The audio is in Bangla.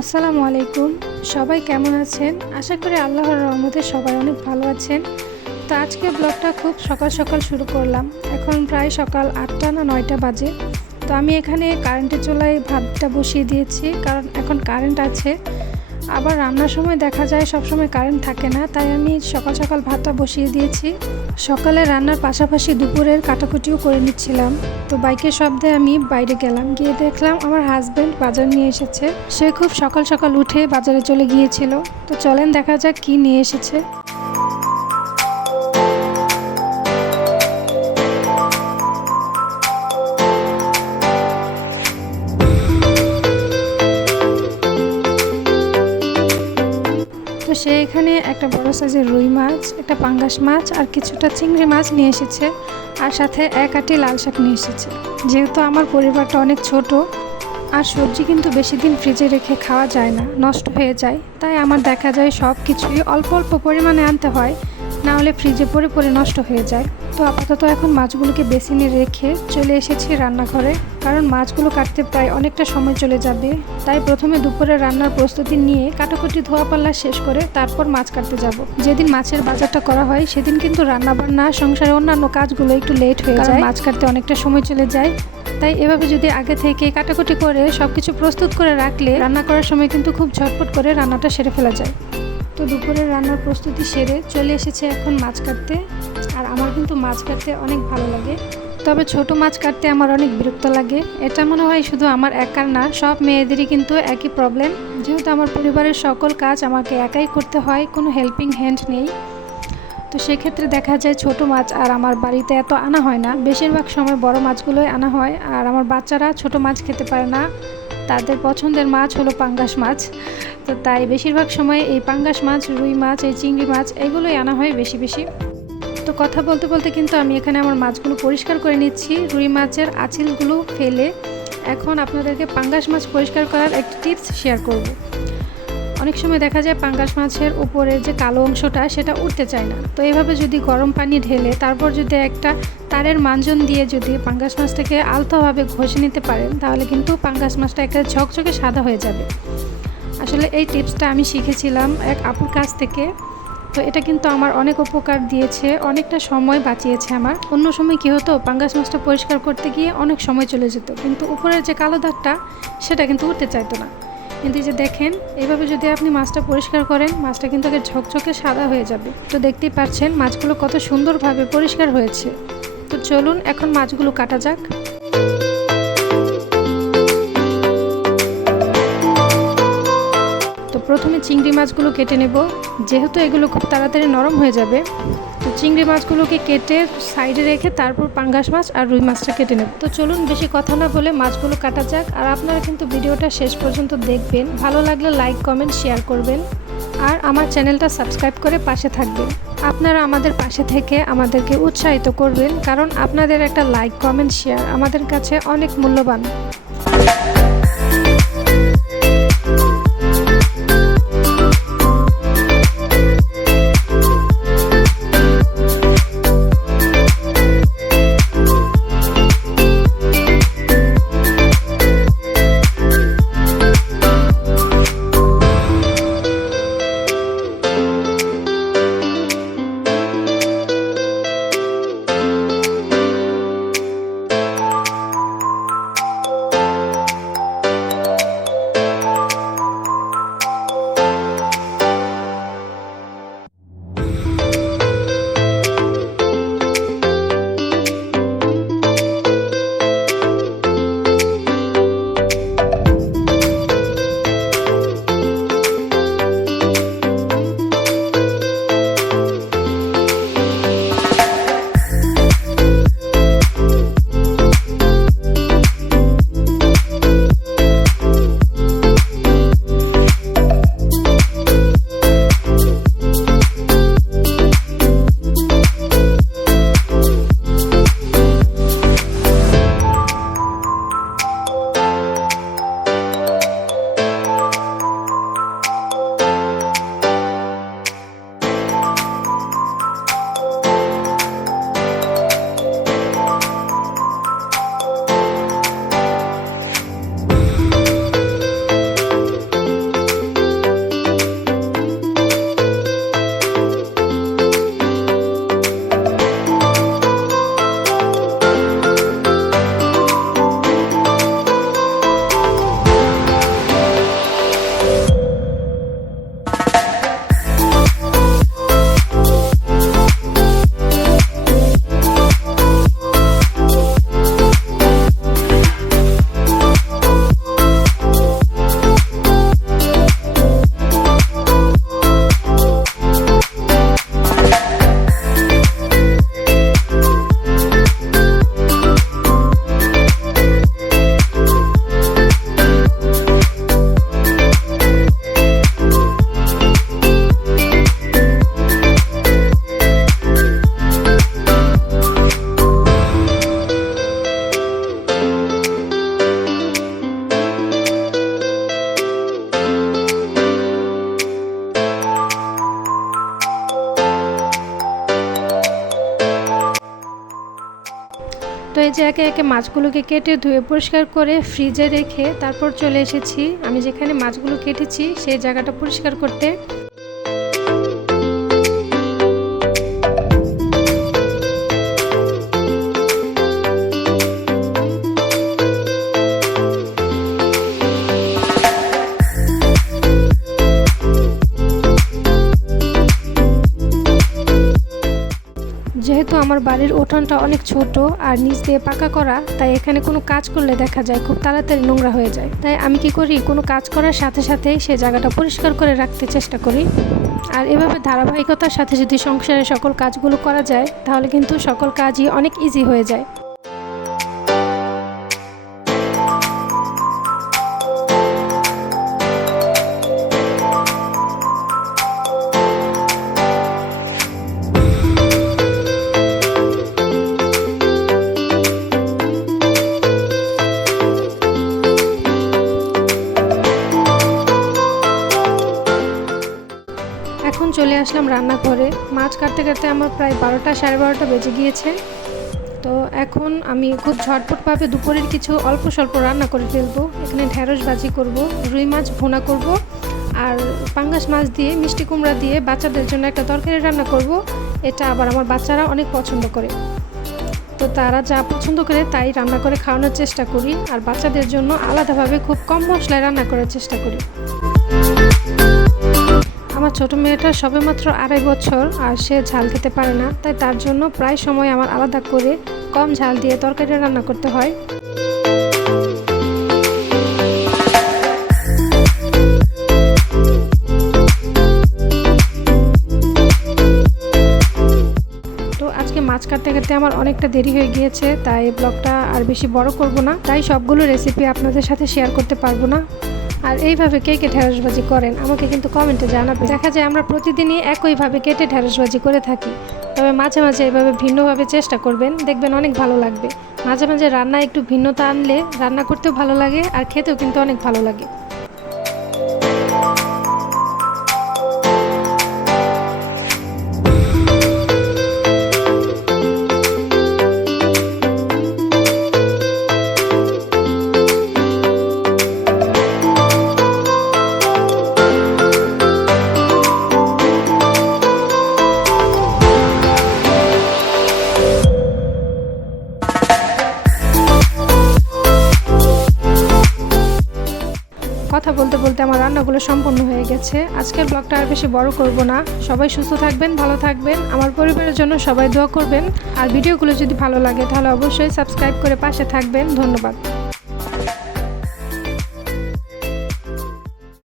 আসসালামু আলাইকুম। সবাই কেমন আছেন? আশা করি আল্লাহর রহমতে সবাই অনেক ভালো আছেন। তো আজকে ব্লগটা খুব সকাল সকাল শুরু করলাম। এখন প্রায় সকাল আটটা না নয়টা বাজে। তো আমি এখানে কারেন্টের চুলায় ভাতটা বসিয়ে দিয়েছি। কারণ এখন কারেন্ট আছে। আবার রান্নার সময় দেখা যায় সব সময় কারেন্ট থাকে না, তাই আমি সকাল সকাল ভাতটা বসিয়ে দিয়েছি। সকালে রান্নার পাশাপাশি দুপুরের কাটাকুটিও করে নিচ্ছিলাম। তো বাইকের শব্দে আমি বাইরে গেলাম, গিয়ে দেখলাম আমার হাজব্যান্ড বাজার নিয়ে এসেছে। সে খুব সকাল সকাল উঠে বাজারে চলে গিয়েছিল। তো চলেন দেখা যাক কি নিয়ে এসেছে। সে এখানে একটা বড় সাইজের রুই মাছ, একটা পাঙ্গাস মাছ আর কিছুটা চিংড়ি মাছ নিয়ে এসেছে আর সাথে এক আটি লাল শাক নিয়ে এসেছে। যেহেতু আমার পরিবারটা অনেক ছোট আর সবজি কিন্তু বেশি দিন ফ্রিজে রেখে খাওয়া যায় না, নষ্ট হয়ে যায়, তাই আমার দেখা যায় সব কিছুই অল্প অল্প পরিমাণে আনতে হয়। না হলে ফ্রিজে পরে পরে নষ্ট হয়ে যায়। তো আপাতত এখন মাছগুলোকে বেসিনে রেখে চলে এসেছি রান্নাঘরে কারণ মাছগুলো কাটতে প্রায় অনেকটা সময় চলে যাবে। তাই প্রথমে দুপুরে রান্নার প্রস্তুতি নিয়ে কাটাকুটি ধোয়া পাল্লা শেষ করে তারপর মাছ কাটতে যাব। যেদিন মাছের বাজারটা করা হয় সেদিন কিন্তু রান্না বান্না সংসারে অন্যান্য কাজগুলো একটু লেট হয়ে যায়। মাছ কাটতে অনেকটা সময় চলে যায়। তাই এভাবে যদি আগে থেকে কাটাকুটি করে সব কিছু প্রস্তুত করে রাখলে রান্না করার সময় কিন্তু খুব ঝটপট করে রান্নাটা সেরে ফেলা যায়। তো দুপুরের রান্নার প্রস্তুতি সেরে চলে এসেছে এখন মাছ কাটতে। আর আমার কিন্তু মাছ কাটতে অনেক ভালো লাগে। তবে ছোট মাছ কাটতে আমার অনেক বিরক্ত লাগে। এটা মনে হয় শুধু আমার একার না, সব মেয়েদেরই কিন্তু একই প্রবলেম যেহেতু আমার পরিবারের সকল কাজ আমাকে একাই করতে হয়, কোনো হেল্পিং হ্যান্ড নেই। তো সেক্ষেত্রে দেখা যায় ছোট মাছ আর আমার বাড়িতে এত আনা হয় না। বেশিরভাগ সময় বড় মাছগুলোই আনা হয়। আর আমার বাচ্চারা ছোট মাছ খেতে পারে না। তাদের পছন্দের মাছ হলো পাঙ্গাস মাছ। তো তাই বেশিরভাগ সময় এই পাঙ্গাস মাছ, রুই মাছ, এই চিংড়ি মাছ, এগুলোই আনা হয় বেশি বেশি। তো কথা বলতে বলতে কিন্তু আমি এখানে আমার মাছগুলো পরিষ্কার করে নিচ্ছি। রুই মাছের আঁচিলগুলো ফেলে এখন আপনাদেরকে পাঙ্গাস মাছ পরিষ্কার করার একটি টিপস শেয়ার করব। অনেক সময় দেখা যায় পাঙ্গাস মাছের উপরের যে কালো অংশটা, সেটা উঠতে চায় না। তো এভাবে যদি গরম পানি ঢেলে, তারপর যদি একটা তারের মাঞ্জন দিয়ে যদি পাঙ্গাস মাছটাকে আলতোভাবে ঘষে নিতে পারেন, তাহলে কিন্তু পাঙ্গাস মাছটা একটা ঝকঝকে সাদা হয়ে যাবে। আসলে এই টিপসটা আমি শিখেছিলাম এক আপুর কাছ থেকে। তো এটা কিন্তু আমার অনেক উপকার দিয়েছে, অনেকটা সময় বাঁচিয়েছে আমার। অন্য সময় কী হতো, পাঙ্গাস মাছটা পরিষ্কার করতে গিয়ে অনেক সময় চলে যেত, কিন্তু উপরের যে কালো দাগটা, সেটা কিন্তু উঠতে চাইতো না। কিন্তু এই যে দেখেন, এভাবে যদি আপনি মাছটা পরিষ্কার করেন, মাছটা কিন্তু আগে ঝকঝকে সাদা হয়ে যাবে। তো দেখতেই পাচ্ছেন, মাছগুলো কত সুন্দরভাবে পরিষ্কার হয়েছে। তো চলুন এখন মাছগুলো কাটা যাক। তো প্রথমে চিংড়ি মাছগুলো কেটে নেব। যেহেতু এগুলো খুব তাড়াতাড়ি নরম হয়ে যাবে চিংড়ি মাছগুলোকে কেটে সাইডে রেখে তারপর পাঙ্গাস মাছ আর রুই মাছটা কেটে নেব। তো চলুন বেশি কথা না বলে মাছগুলো কাটা যাক। আর আপনারা কিন্তু ভিডিওটা শেষ পর্যন্ত দেখবেন। ভালো লাগলে লাইক, কমেন্ট, শেয়ার করবেন। আর আমার চ্যানেলটা সাবস্ক্রাইব করে পাশে থাকবেন। আপনারা আমাদের পাশে থেকে আমাদেরকে উৎসাহিত করবেন। কারণ আপনাদের একটা লাইক, কমেন্ট, শেয়ার আমাদের কাছে অনেক মূল্যবান। এই যে একে একে মাছগুলোকে কেটে ধুয়ে পরিষ্কার করে ফ্রিজে রেখে তারপর চলে এসেছি। আমি যেখানে মাছগুলো কেটেছি সেই জায়গাটা পরিষ্কার করতে আমার বাড়ির উঠোনটা অনেক ছোট আর নিচ দিয়ে পাকা করা, তাই এখানে কোনো কাজ করলে দেখা যায় খুব তাড়াতাড়ি নোংরা হয়ে যায়। তাই আমি কি করি, কোনো কাজ করার সাথে সাথে সে জায়গাটা পরিষ্কার করে রাখতে চেষ্টা করি। আর এভাবে ধারাবাহিকতার সাথে যদি সংসারের সকল কাজগুলো করা যায়, তাহলে কিন্তু সকল কাজই অনেক ইজি হয়ে যায়। চলে আসলাম রান্নাঘরে। মাছ কাটতে কাটতে আমার প্রায় বারোটা, সাড়ে বারোটা বেজে গিয়েছে। তো এখন আমি খুব ঝটপটভাবে দুপুরের কিছু অল্প স্বল্প রান্না করে ফেলব। এখানে ঢেঁড়স ভাজি করব, রুই মাছ ভোনা করব, আর পাঙ্গাস মাছ দিয়ে, মিষ্টি কুমড়া দিয়ে বাচ্চাদের জন্য একটা তরকারি রান্না করব। এটা আবার আমার বাচ্চারা অনেক পছন্দ করে। তো তারা যা পছন্দ করে তাই রান্না করে খাওয়ানোর চেষ্টা করি, আর বাচ্চাদের জন্য আলাদাভাবে খুব কম মশলায় রান্না করার চেষ্টা করি। আমার ছোট মেয়েটা সবেমাত্র আড়াই বছর আর সে ঝাল খেতে পারে না, তাই তার জন্য প্রায় সময় আমার আলাদা করে কম ঝাল দিয়ে তরকারি রান্না করতে হয়। মাছ কাটতে কাটতে আমার অনেকটা দেরি হয়ে গিয়েছে, তাই ব্লগটা আর বেশি বড় করব না, তাই সবগুলো রেসিপি আপনাদের সাথে শেয়ার করতে পারব না। আর এইভাবে কে কে ঢেঁড়সবাজি করেন, আমাকে কিন্তু কমেন্টে জানাবে দেখা যায় আমরা প্রতিদিনই একইভাবে কেটে ঢেঁড়সবাজি করে থাকি। তবে মাঝে মাঝে এভাবে ভিন্নভাবে চেষ্টা করবেন, দেখবেন অনেক ভালো লাগবে। মাঝে মাঝে রান্না একটু ভিন্নতা আনলে রান্না করতেও ভালো লাগে আর খেতেও কিন্তু অনেক ভালো লাগে। কথা বলতে বলতে আমার রান্নাগুলো সম্পূর্ণ হয়ে গেছে। আজকের ব্লগটা আর বেশি বড় করব না। সবাই সুস্থ থাকবেন, ভালো থাকবেন। আমার পরিবারের জন্য সবাই দোয়া করবেন। আর ভিডিওগুলো যদি ভালো লাগে তাহলে অবশ্যই সাবস্ক্রাইব করে পাশে থাকবেন। ধন্যবাদ।